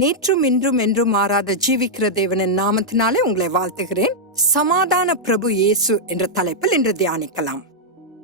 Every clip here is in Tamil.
நேற்றும் இன்றும் என்றும் மாறாத ஜீவிக்கிற தேவனின் நாமத்தினாலே உங்களை வாழ்த்துகிறேன். சமாதான பிரபு இயேசு என்ற தலைப்பில் இன்று தியானிக்கலாம்.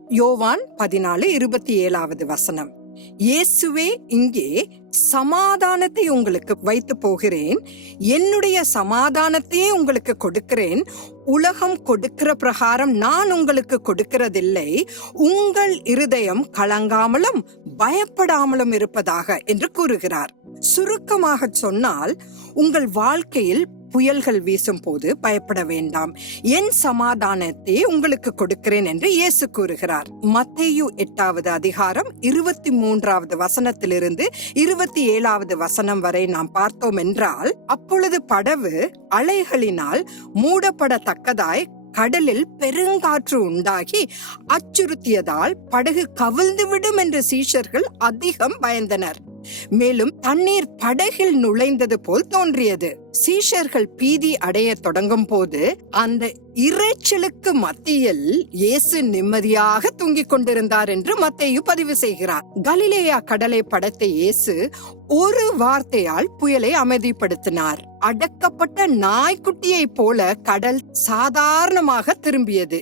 யோவான் பதினாலு இருபத்தி ஏழாவது வசனம். இயேசுவே இங்கே சமாதானத்தை உங்களுக்கு வைத்து போகிறேன். என்னுடைய சமாதானத்தையே உங்களுக்கு கொடுக்கிறேன். உலகம் கொடுக்கிற பிரகாரம் நான் உங்களுக்கு கொடுக்கிறதில்லை. உங்கள் இருதயம் கலங்காமலும் பயப்படாமலும் இருப்பதாக என்று கூறுகிறார். சுருக்கமாக சொன்னால் உங்கள் வாழ்க்கையில் புயல்கள் வீசும் போது பயப்பட வேண்டாம். என் சமாதானத்தை உங்களுக்கு கொடுக்கிறேன் என்று இயேசு கூறுகிறார். மத்தேயு எட்டாவது அதிகாரம் இருபத்தி மூன்றாவது வசனத்திலிருந்து இருபத்தி ஏழாவது வசனம் வரை நாம் பார்த்தோம் என்றால் அப்பொழுது படவு அலைகளினால் மூடப்படத்தக்கதாய் கடலில் பெருங்காற்று உண்டாகி அச்சுறுத்தியதால் படகு கவிழ்ந்து விடும் என்று சீஷர்கள் அதிகம் பயந்தனர். மேலும் தண்ணீர் படகில் நுழைந்தது போல் தோன்றியது. சீஷர்கள் பீதி அடைய தொடங்கும் போது அந்த இரைச்சலுக்கு மத்தியில் இயேசு நிம்மதியாக தூங்கிக் கொண்டிருந்தார் என்று மத்தையு பதிவு செய்கிறார் கலிலேயா கடலை படைத்த இயேசு ஒரு வார்த்தையால் புயலை அமைதிப்படுத்தினார். அடக்கப்பட்ட நாய்க்குட்டியை போல கடல் சாதாரணமாக திரும்பியது.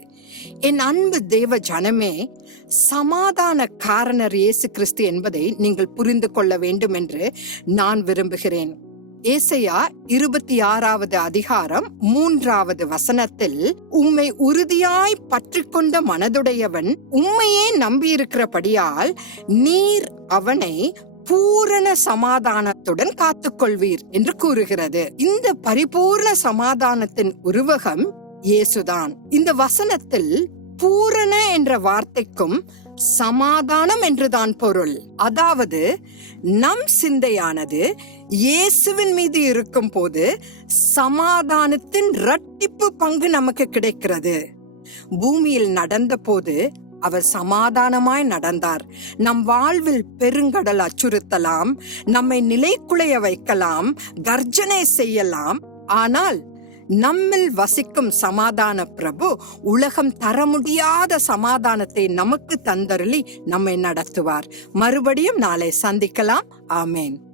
என் அன்பு தேவ ஜனமே சமாதான காரணர் இயேசு கிறிஸ்து என்பதை நீங்கள் புரிந்து கொள்ள வேண்டும் என்று நான் விரும்புகிறேன். ஏசையா இருபத்தி ஆறாவது அதிகாரம் மூன்றாவது வசனத்தில் உம்மை உறுதியாய் பற்றி கொண்ட மனதுடையவன் உம்மையே நம்பியிருக்கிறபடியால் நீர் அவனை பூரண சமாதானத்துடன் காத்துக்கொள்வீர் என்று கூறுகிறது. இந்த பரிபூர்ண சமாதானத்தின் உருவகம் இயேசுதான். இந்த வசனத்தில் பூரண என்ற வார்த்தைக்கும் சமாதானம் என்றுதான் பொருள். அதாவது நம் சிந்தையானது இயேசுவின் மீது இருக்கும் போது சமாதானத்தின் இரட்டிப்பு பங்கு நமக்கு கிடைக்கிறது. பூமியில் நடந்த போது அவர் சமாதானமாய் நடந்தார். நம் வாழ்வில் பெருங்கடல் அச்சுறுத்தலாம். நம்மை நிலைக்குலைய வைக்கலாம். கர்ஜனை செய்யலாம். ஆனால் நம்மில் வசிக்கும் சமாதான பிரபு உலகம் தர முடியாத சமாதானத்தை நமக்கு தந்தருளி நம்மை நடத்துவார். மறுபடியும் நாளை சந்திக்கலாம். ஆமேன்.